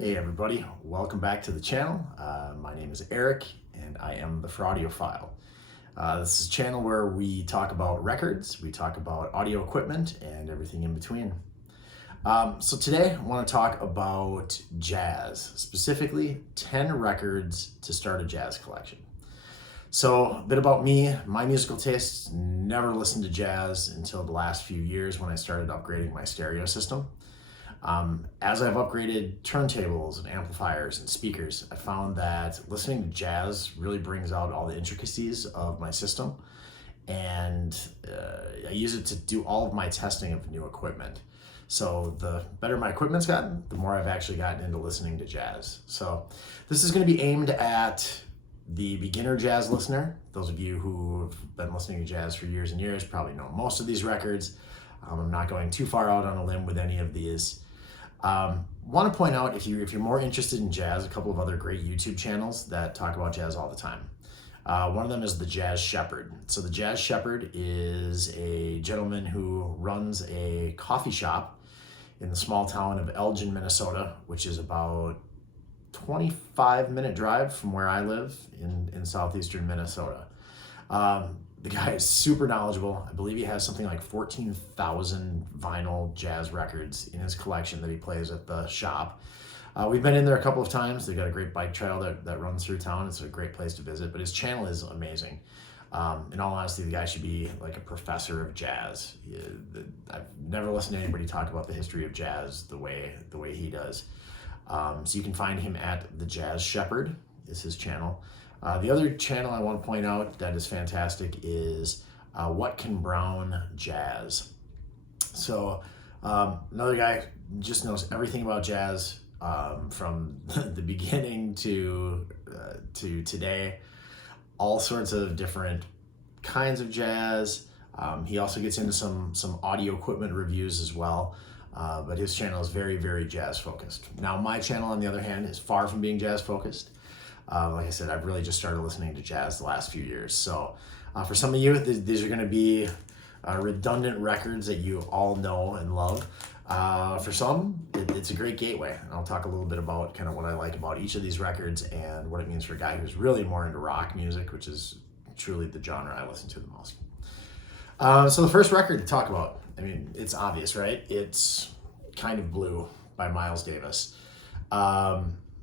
Hey everybody, welcome back to the channel. My name is Eric and I am the Fraudiophile. This is a channel where we talk about records, we talk about audio equipment and everything in between. So today I want to talk about jazz, specifically 10 records to start a jazz collection. So a bit about me, my musical tastes, never listened to jazz until the last few years when I started upgrading my stereo system. As I've upgraded turntables and amplifiers and speakers, I found that listening to jazz really brings out all the intricacies of my system, and I use it to do all of my testing of new equipment. So the better my equipment's gotten, the more I've actually gotten into listening to jazz. So this is going to be aimed at the beginner jazz listener. Those of you who have been listening to jazz for years and years probably know most of these records. I'm not going too far out on a limb with any of these. Want to point out, if you're more interested in jazz, a couple of other great YouTube channels that talk about jazz all the time. One of them is the Jazz Shepherd. So the Jazz Shepherd is a gentleman who runs a coffee shop in the small town of Elgin, Minnesota, which is about 25-minute drive from where I live in southeastern Minnesota. The guy is super knowledgeable. I believe he has something like 14,000 vinyl jazz records in his collection that he plays at the shop. We've been in there a couple of times. They've got a great bike trail that runs through town. It's a great place to visit, but his channel is amazing. In all honesty, the guy should be like a professor of jazz. I've never listened to anybody talk about the history of jazz the way he does. So you can find him at the Jazz Shepherd is his channel. The other channel I want to point out that is fantastic is What Can Brown Jazz. So another guy just knows everything about jazz from the beginning to today. All sorts of different kinds of jazz. He also gets into some audio equipment reviews as well. But his channel is very, very jazz focused. Now my channel, on the other hand, is far from being jazz focused. Like I said, I've really just started listening to jazz the last few years. So for some of you, these are going to be redundant records that you all know and love. For some, it's a great gateway. And I'll talk a little bit about kind of what I like about each of these records and what it means for a guy who's really more into rock music, which is truly the genre I listen to the most. So the first record to talk about, I mean, it's obvious, right? It's Kind of Blue by Miles Davis.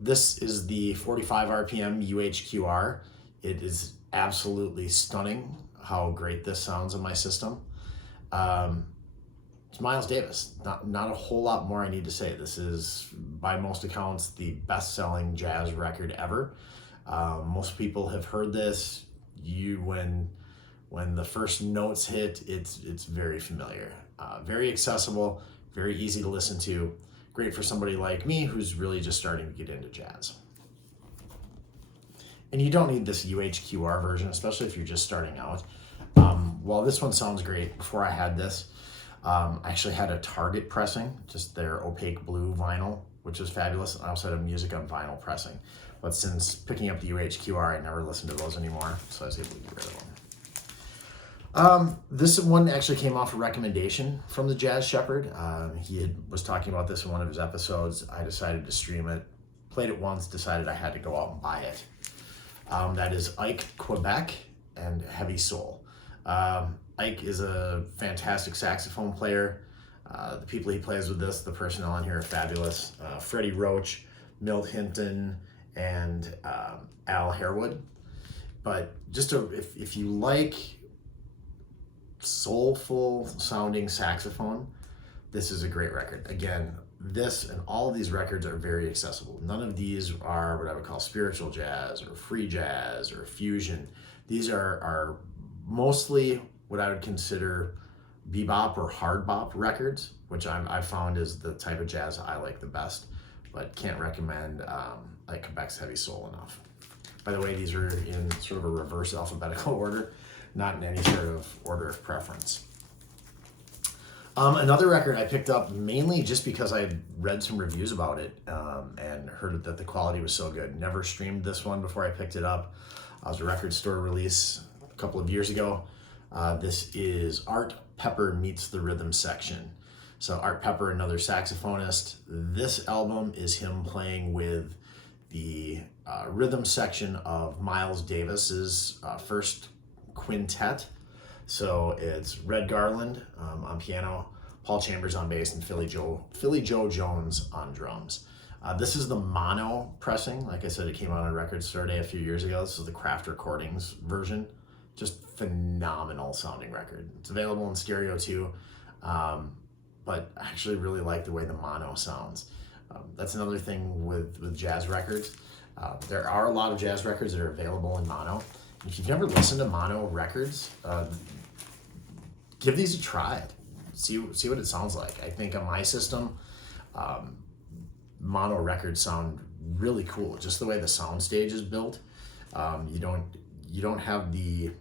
This is the 45 RPM UHQR. It is absolutely stunning how great this sounds in my system. It's Miles Davis. Not a whole lot more I need to say. This is, by most accounts, the best-selling jazz record ever. Most people have heard this. When the first notes hit, it's very familiar. Very accessible, very easy to listen to. Great for somebody like me who's really just starting to get into jazz. And you don't need this UHQR version, especially if you're just starting out. While this one sounds great, before I had this, I actually had a Target pressing, just their opaque blue vinyl, which was fabulous. I also had a music on vinyl pressing. But since picking up the UHQR, I never listened to those anymore, so I was able to get rid of them. This one actually came off a recommendation from the Jazz Shepherd. He was talking about this in one of his episodes. I decided to stream it, played it once, decided I had to go out and buy it. That is Ike Quebec and Heavy Soul. Ike is a fantastic saxophone player. The people he plays with this, the personnel on here are fabulous. Freddie Roach, Milt Hinton, and Al Harewood. But just if you like soulful sounding saxophone, this is a great record. Again, this and all of these records are very accessible. None of these are what I would call spiritual jazz or free jazz or fusion. These are mostly what I would consider bebop or hard bop records, which I've found is the type of jazz I like the best, but can't recommend like Quebec's Heavy Soul enough. By the way, these are in sort of a reverse alphabetical order, not in any sort of order of preference. Another record I picked up mainly just because I had read some reviews about it and heard that the quality was so good. Never streamed this one before I picked it up. It was a record store release a couple of years ago. This is Art Pepper Meets the Rhythm Section. So Art Pepper, another saxophonist. This album is him playing with the rhythm section of Miles Davis's first quintet. So it's Red Garland on piano, Paul Chambers on bass, and Philly Joe Jones on drums. This is the mono pressing. Like I said, it came out on Record Store Day a few years ago. This is the Craft Recordings version. Just phenomenal sounding record. It's available in stereo too, but I actually really like the way the mono sounds. That's another thing with jazz records. There are a lot of jazz records that are available in mono. If you've never listened to mono records, give these a try. See what it sounds like. I think on my system, mono records sound really cool. Just the way the sound stage is built. You don't have the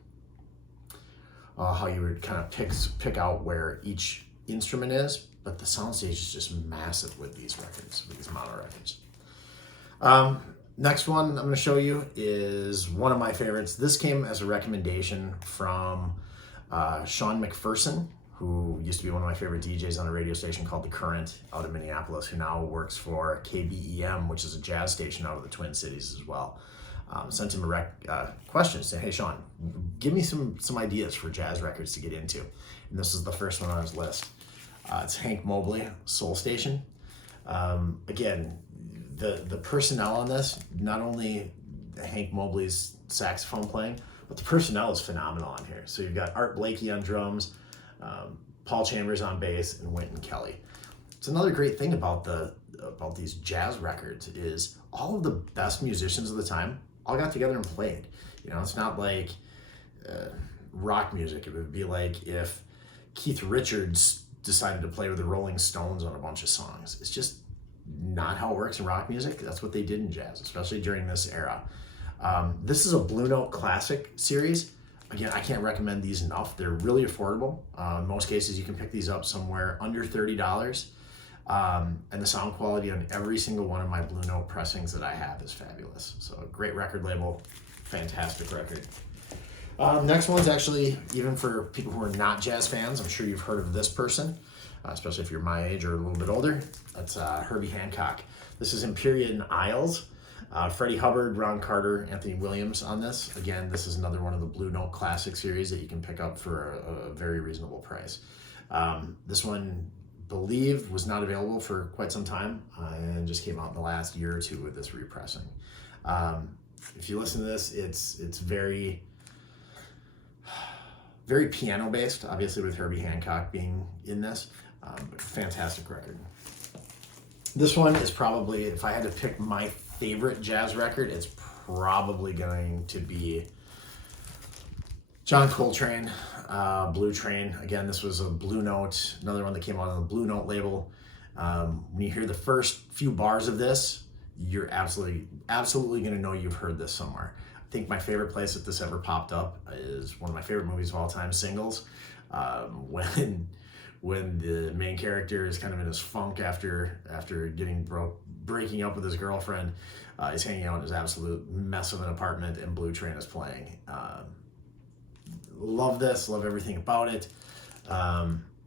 how you would kind of pick out where each instrument is, but the sound stage is just massive with these records, with these mono records. Next one I'm going to show you is one of my favorites. This came as a recommendation from Sean McPherson, who used to be one of my favorite DJs on a radio station called The Current out of Minneapolis, who now works for KBEM, which is a jazz station out of the Twin Cities as well. Sent him a question saying, hey Sean, give me some ideas for jazz records to get into. And this is the first one on his list. It's Hank Mobley, Soul Station. Again, the personnel on this, not only Hank Mobley's saxophone playing, but the personnel is phenomenal on here. So you've got Art Blakey on drums, Paul Chambers on bass, and Wynton Kelly. It's another great thing about these jazz records is all of the best musicians of the time all got together and played. You know, it's not like rock music. It would be like if Keith Richards decided to play with the Rolling Stones on a bunch of songs. It's just not how it works in rock music. That's what they did in jazz, especially during this era. This is a Blue Note Classic series. Again, I can't recommend these enough. They're really affordable. In most cases, you can pick these up somewhere under $30. And the sound quality on every single one of my Blue Note pressings that I have is fabulous. So a great record label, fantastic record. Next one's actually, even for people who are not jazz fans, I'm sure you've heard of this person, especially if you're my age or a little bit older. That's Herbie Hancock. This is Imperial Isles. Freddie Hubbard, Ron Carter, Anthony Williams on this. Again, this is another one of the Blue Note Classic series that you can pick up for a very reasonable price. This one, believe, was not available for quite some time and just came out in the last year or two with this repressing. If you listen to this, it's very piano based, obviously with Herbie Hancock being in this. Fantastic record. This one is probably, if I had to pick my favorite jazz record, it's probably going to be John Coltrane, Blue Train. Again, this was a Blue Note, another one that came out on the Blue Note label. When you hear the first few bars of this, you're absolutely going to know you've heard this somewhere. I think my favorite place that this ever popped up is one of my favorite movies of all time, Singles. When the main character is kind of in his funk after breaking up with his girlfriend, he's hanging out in his absolute mess of an apartment, and Blue Train is playing. Love this, love everything about it.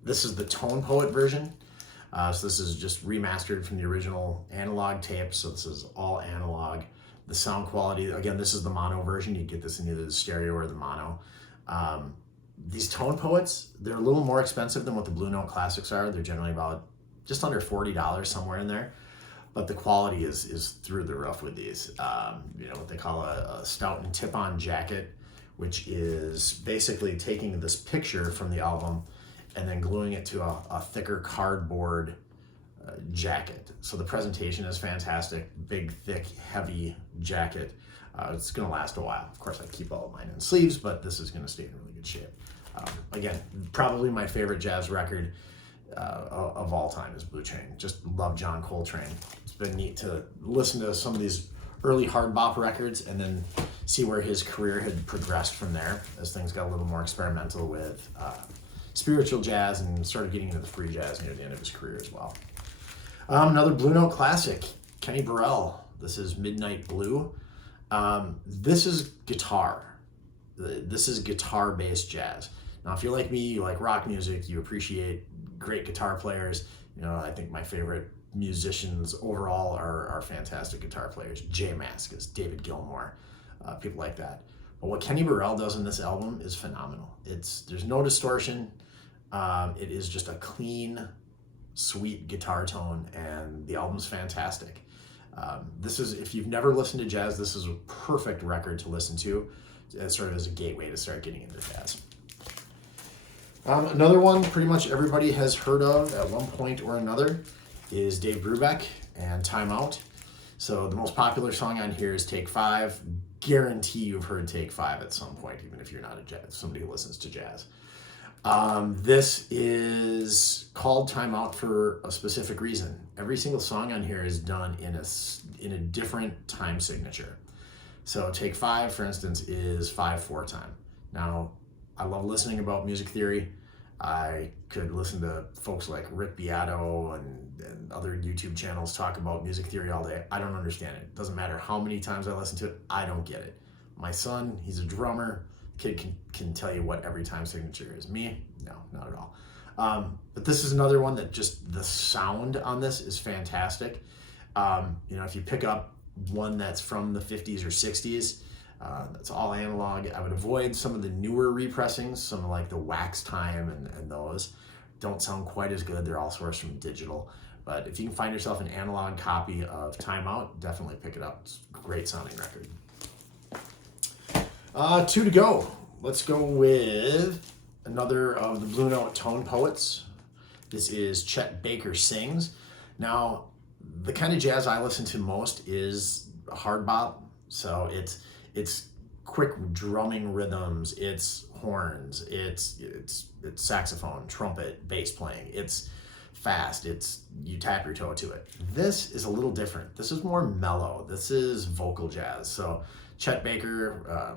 This is the Tone Poet version. So this is just remastered from the original analog tape. So this is all analog. The sound quality, again, this is the mono version. You get this in either the stereo or the mono. These Tone Poets, they're a little more expensive than what the Blue Note Classics are. They're generally about just under $40, somewhere in there. But the quality is through the roof with these. You know, what they call a stout and tip-on jacket, which is basically taking this picture from the album and then gluing it to a thicker cardboard jacket. So the presentation is fantastic. Big, thick, heavy jacket. It's going to last a while. Of course, I keep all of mine in sleeves, but this is going to stay in really good shape. Again, probably my favorite jazz record of all time is Blue Train. Just love John Coltrane. It's been neat to listen to some of these early hard bop records and then see where his career had progressed from there as things got a little more experimental with spiritual jazz and started getting into the free jazz near the end of his career as well. Another Blue Note classic, Kenny Burrell. This is Midnight Blue. This is guitar. This is guitar-based jazz. Now, if you're like me, you like rock music, you appreciate great guitar players. You know, I think my favorite musicians overall are fantastic guitar players. Jay Mascis, David Gilmour, people like that. But what Kenny Burrell does in this album is phenomenal. There's no distortion. It is just a clean, sweet guitar tone, and the album's fantastic. If you've never listened to jazz, this is a perfect record to listen to as sort of as a gateway to start getting into jazz. Another one pretty much everybody has heard of at one point or another is Dave Brubeck and Time Out. So the most popular song on here is Take 5. Guarantee you've heard Take 5 at some point, even if you're not somebody who listens to jazz. This is called Time Out for a specific reason. Every single song on here is done in a different time signature. So Take 5, for instance, is 5/4 time. Now, I love listening about music theory. I could listen to folks like Rick Beato and other YouTube channels talk about music theory all day. I don't understand it. It doesn't matter how many times I listen to it, I don't get it. My son, he's a drummer. Kid can tell you what every time signature is. Me, no, not at all. But this is another one that just the sound on this is fantastic. If you pick up one that's from the 50s or 60s, that's all analog. I would avoid some of the newer repressings, some of like the Wax Time and those don't sound quite as good. They're all sourced from digital. But if you can find yourself an analog copy of Time Out, definitely pick it up. It's a great sounding record. 2 to go. Let's go with another of the Blue Note tone poets. This is Chet Baker Sings. Now, the kind of jazz I listen to most is hard bop. So it's quick drumming rhythms, it's horns, it's saxophone, trumpet, bass playing. It's fast, you tap your toe to it. This is a little different. This is more mellow. This is vocal jazz. So Chet Baker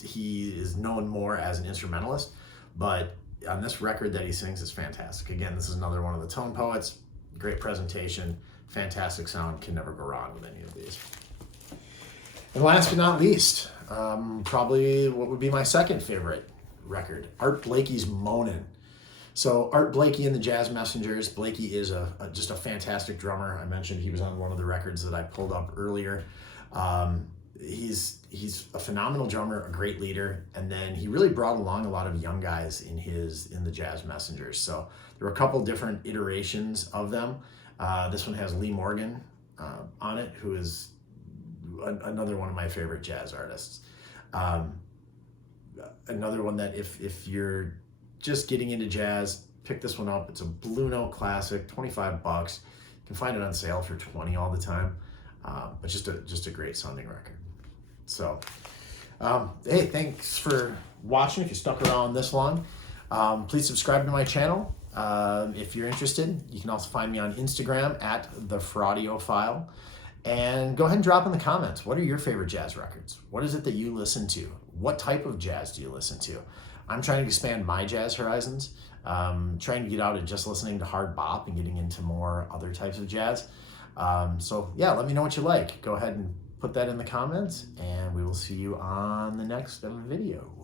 he is known more as an instrumentalist, but on this record that he sings is fantastic. Again, this is another one of the tone poets. Great presentation, fantastic sound, can never go wrong with any of these. And last but not least, probably what would be my second favorite record, Art Blakey's Moanin'. So Art Blakey and the Jazz Messengers. Blakey is just a fantastic drummer. I mentioned he was on one of the records that I pulled up earlier. He's a phenomenal drummer, a great leader, and then he really brought along a lot of young guys in the Jazz Messengers. So there were a couple different iterations of them. This one has Lee Morgan on it, who is another one of my favorite jazz artists. Another one that if you're just getting into jazz, pick this one up. It's a Blue Note classic, $25. You can find it on sale for $20 all the time. But just a great sounding record. So, hey, thanks for watching. If you stuck around this long, please subscribe to my channel. If you're interested, you can also find me on Instagram at @thefraudiophile. And go ahead and drop in the comments. What are your favorite jazz records? What is it that you listen to? What type of jazz do you listen to? I'm trying to expand my jazz horizons. Trying to get out of just listening to hard bop and getting into more other types of jazz. So yeah, let me know what you like. Go ahead and put that in the comments, and we will see you on the next video.